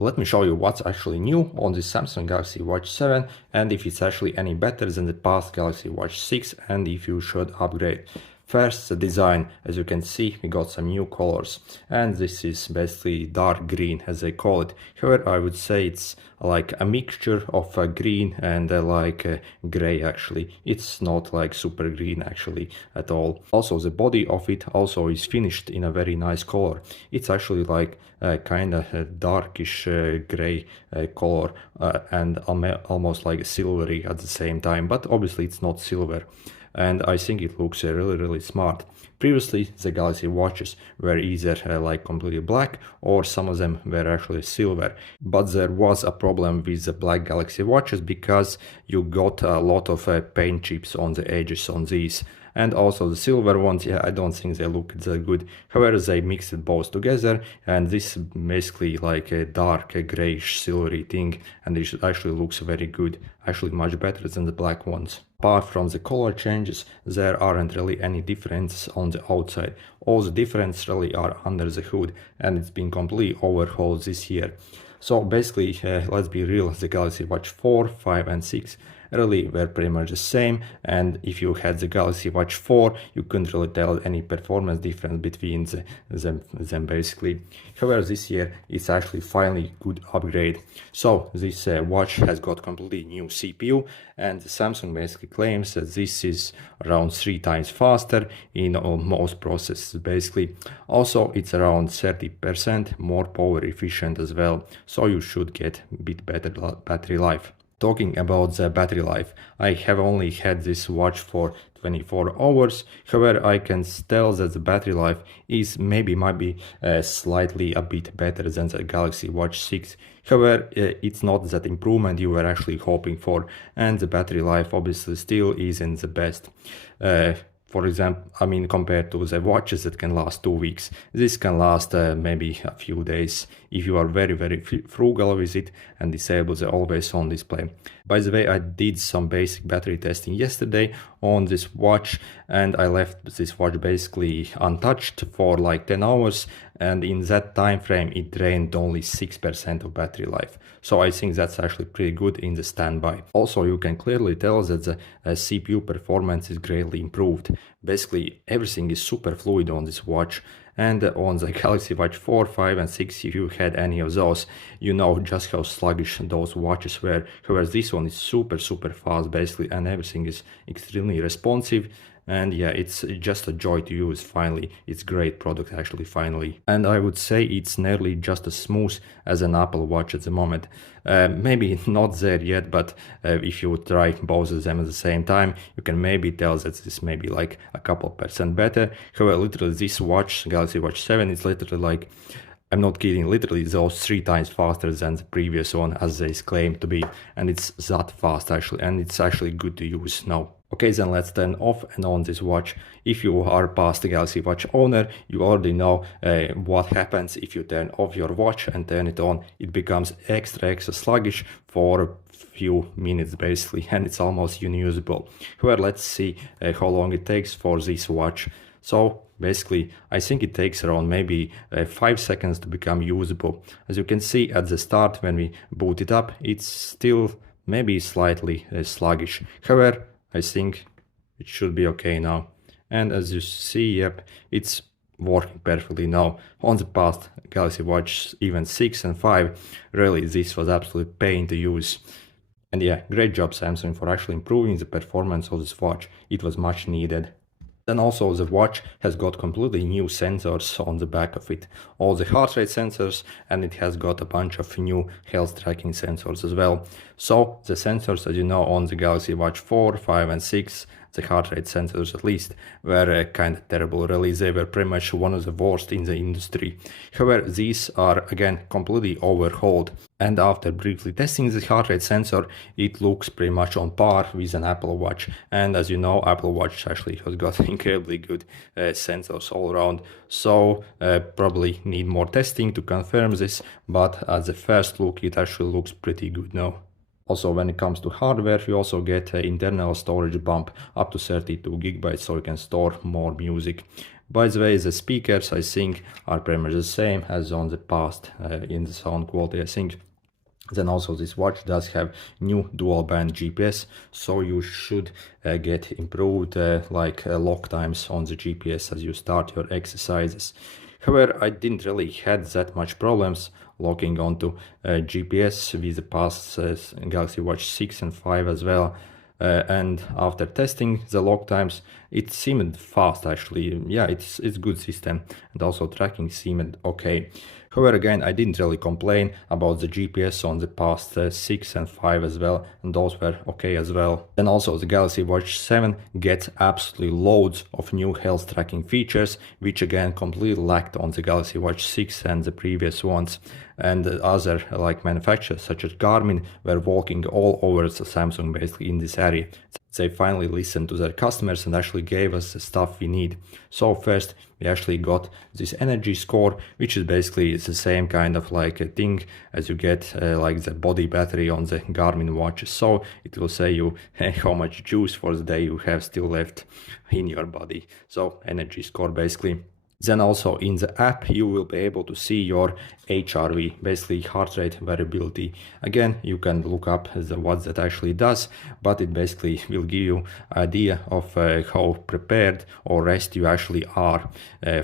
Let me show you what's actually new on the Samsung Galaxy Watch 7 and if it's actually any better than the past Galaxy Watch 6 and if you should upgrade. First, the design. As you can see, we got some new colors and this is basically dark green as they call it. However, I would say it's like a mixture of green and gray actually. It's not like super green actually at all. Also, the body of it also is finished in a very nice color. It's actually like kind of a darkish gray color and almost like silvery at the same time, but obviously it's not silver. And I think it looks really smart. Previously, the Galaxy watches were either like completely black or some of them were actually silver. But there was a problem with the black Galaxy watches because you got a lot of paint chips on the edges on these. And also the silver ones, yeah, I don't think they look that good. However, they mixed it both together and this is basically like a dark grayish silvery thing and it actually looks very good, actually much better than the black ones. Apart from the color changes, there aren't really any difference on the outside. All the difference really are under the hood and it's been completely overhauled this year. So basically, let's be real, the Galaxy Watch 4, 5 and 6 really were pretty much the same, and if you had the Galaxy Watch 4 you couldn't really tell any performance difference between them basically. However, this year it's actually finally good upgrade. So this watch has got completely new CPU and Samsung basically claims that this is around 3 times faster in most processes basically. Also it's around 30% more power efficient as well, so you should get a bit better battery life. Talking about the battery life, I have only had this watch for 24 hours. However, I can tell that the battery life is might be slightly a bit better than the Galaxy Watch 6. However, it's not that improvement you were actually hoping for, and the battery life obviously still isn't the best. For example, I mean, compared to the watches that can last 2 weeks, this can last maybe a few days if you are very frugal with it and disable the always on display. By the way, I did some basic battery testing yesterday on this watch and I left this watch basically untouched for like 10 hours and in that time frame it drained only 6% of battery life. So I think that's actually pretty good in the standby. Also, you can clearly tell that the CPU performance is greatly improved. Basically, everything is super fluid on this watch. And on the Galaxy Watch 4, 5 and 6, if you had any of those, you know just how sluggish those watches were. However, this one is super fast basically and everything is extremely responsive. And yeah, it's just a joy to use finally. It's great product actually finally. And I would say it's nearly just as smooth as an Apple Watch at the moment. Maybe not there yet, but if you try both of them at the same time, you can maybe tell that this may be like a couple percent better. However, literally this watch, Galaxy Watch 7, is literally like, I'm not kidding, literally those 3 times faster than the previous one as they claim to be, and it's that fast actually, and it's actually good to use now. Okay, then let's turn off and on this watch. If you are past the Galaxy Watch owner, you already know what happens if you turn off your watch and turn it on. It becomes extra sluggish for a few minutes basically, and it's almost unusable. However, let's see how long it takes for this watch. So basically, I think it takes around maybe 5 seconds to become usable. As you can see at the start when we boot it up, it's still maybe slightly sluggish. However, I think it should be okay now. And as you see, yep, it's working perfectly now. On the past Galaxy Watch, even 6 and 5, really this was absolute pain to use. And yeah, great job Samsung for actually improving the performance of this watch. It was much needed. Then also the watch has got completely new sensors on the back of it. All the heart rate sensors, and it has got a bunch of new health tracking sensors as well. So the sensors, as you know, on the Galaxy Watch 4, 5 and 6, the heart rate sensors at least, were kind of terrible really. They were pretty much one of the worst in the industry. However, these are again completely overhauled. And after briefly testing the heart rate sensor, it looks pretty much on par with an Apple Watch. And as you know, Apple Watch actually has got incredibly good sensors all around. So probably need more testing to confirm this, but at the first look, it actually looks pretty good now. Also, when it comes to hardware, you also get an internal storage bump up to 32 gigabytes, so you can store more music. By the way, the speakers I think are pretty much the same as on the past in the sound quality, I think. Then also this watch does have new dual band GPS, so you should get improved lock times on the GPS as you start your exercises. However, I didn't really had that much problems locking onto GPS with the past Galaxy Watch 6 and 5 as well. And after testing the log times, it seemed fast actually. Yeah, it's good system, and also tracking seemed okay. However, again, I didn't really complain about the GPS on the past 6 and 5 as well, and those were okay as well. Then also the Galaxy Watch 7 gets absolutely loads of new health tracking features, which again completely lacked on the Galaxy Watch 6 and the previous ones. And other like manufacturers such as Garmin were walking all over the Samsung basically in this area. They finally listened to their customers and actually gave us the stuff we need. So first we actually got this energy score, which is basically the same kind of like a thing as you get like the body battery on the Garmin watches. So it will say you how much juice for the day you have still left in your body. So energy score basically. Then also in the app you will be able to see your HRV, basically heart rate variability. Again, you can look up what that actually does, but it basically will give you idea of how prepared or rest you actually are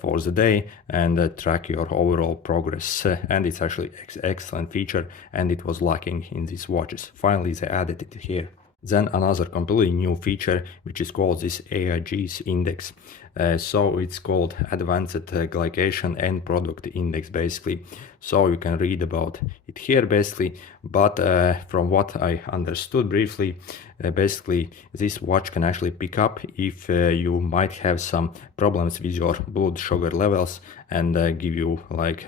for the day, and track your overall progress. And it's actually excellent feature, and it was lacking in these watches. Finally, they added it here. Then another completely new feature, which is called this AIG's index. So it's called Advanced Glycation End Product Index basically. So you can read about it here basically, but from what I understood briefly, basically this watch can actually pick up if you might have some problems with your blood sugar levels, and give you like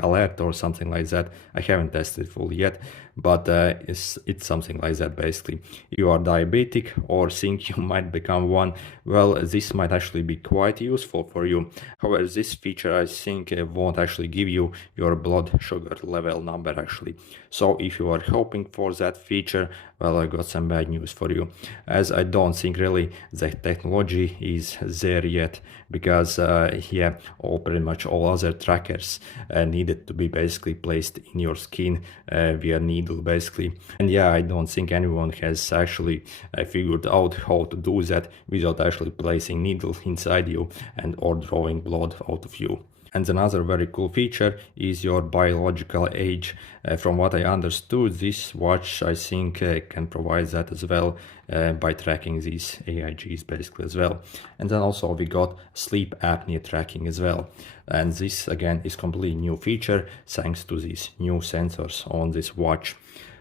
alert or something like that. I haven't tested fully yet, but it's something like that basically. If you are diabetic or think you might become one, well, this might actually be quite useful for you. However, this feature I think won't actually give you your blood sugar level number actually. So if you are hoping for that feature, well, I got some bad news for you, as I don't think really the technology is there yet, because yeah, pretty much all other trackers needed to be basically placed in your skin via needle basically. And yeah, I don't think anyone has actually figured out how to do that without actually placing needle inside you and or drawing blood out of you. And another very cool feature is your biological age. From what I understood, this watch I think can provide that as well by tracking these AIGs basically as well. And then also we got sleep apnea tracking as well. And this again is completely new feature thanks to these new sensors on this watch.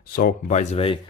So by the way,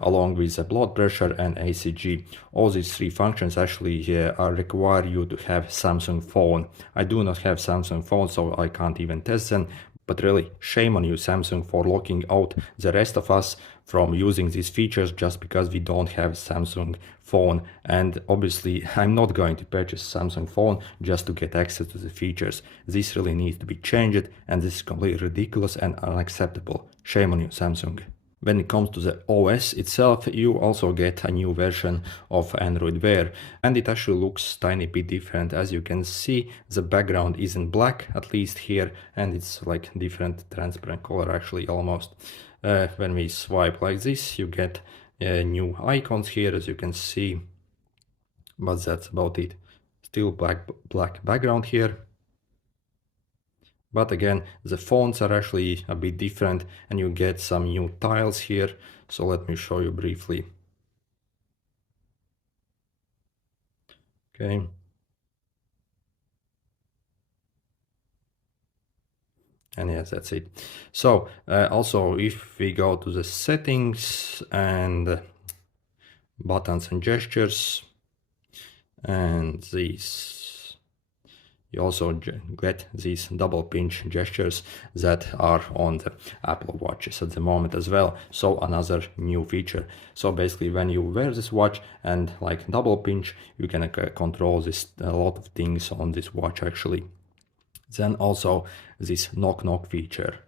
along with the blood pressure and ACG, all these three functions actually require you to have Samsung phone. I do not have Samsung phone, so I can't even test them. But really, shame on you, Samsung, for locking out the rest of us from using these features just because we don't have Samsung phone. And obviously, I'm not going to purchase Samsung phone just to get access to the features. This really needs to be changed, and this is completely ridiculous and unacceptable. Shame on you, Samsung. When it comes to the OS itself, you also get a new version of Android Wear, and it actually looks tiny bit different. As you can see, the background isn't black, at least here, and it's like different transparent color actually almost. When we swipe like this, you get new icons here, as you can see, but that's about it. Still black background here. But again, the fonts are actually a bit different, and you get some new tiles here. So let me show you briefly. Okay. And yes, that's it. So also if we go to the settings and buttons and gestures and these, you also get these double pinch gestures that are on the Apple Watches at the moment as well. So another new feature. So basically when you wear this watch and like double pinch, you can control this a lot of things on this watch actually. Then also this knock knock feature.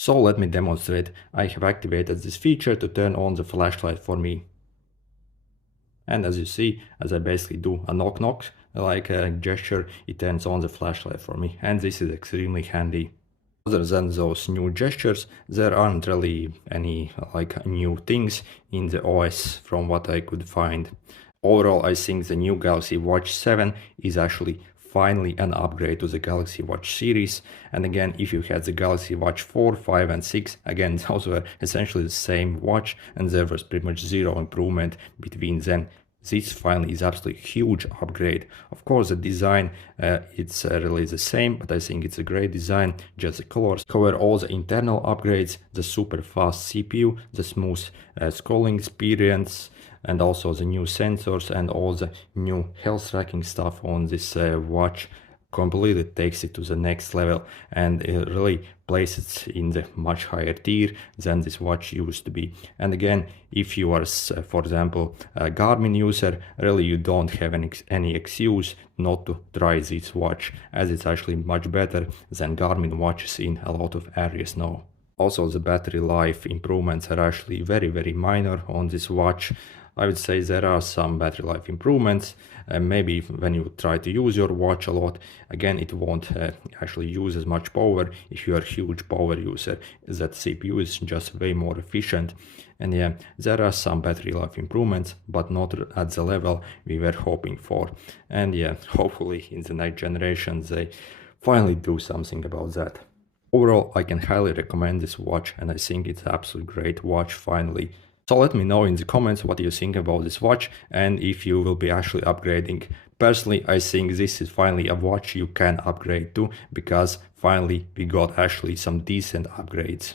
So let me demonstrate. I have activated this feature to turn on the flashlight for me. And as you see, as I basically do a knock knock like a gesture, it turns on the flashlight for me, and this is extremely handy. Other than those new gestures, there aren't really any like new things in the OS from what I could find. Overall, I think the new Galaxy Watch 7 is actually finally an upgrade to the Galaxy Watch series. And again, if you had the Galaxy Watch 4, 5 and 6, again, those were essentially the same watch and there was pretty much zero improvement between them. This finally is absolutely huge upgrade. Of course, the design, it's really the same, but I think it's a great design. Just the colors cover all the internal upgrades, the super fast CPU, the smooth scrolling experience, and also the new sensors and all the new health tracking stuff on this watch completely takes it to the next level, and it really places it in the much higher tier than this watch used to be. And again, if you are, for example, a Garmin user, really you don't have any excuse not to try this watch, as it's actually much better than Garmin watches in a lot of areas now. Also, the battery life improvements are actually very minor on this watch. I would say there are some battery life improvements. Maybe when you try to use your watch a lot, again, it won't actually use as much power if you are a huge power user. That CPU is just way more efficient. And yeah, there are some battery life improvements, but not at the level we were hoping for. And yeah, hopefully in the next generations they finally do something about that. Overall, I can highly recommend this watch, and I think it's an absolutely great watch finally. So let me know in the comments what you think about this watch and if you will be actually upgrading. Personally, I think this is finally a watch you can upgrade to, because finally we got actually some decent upgrades.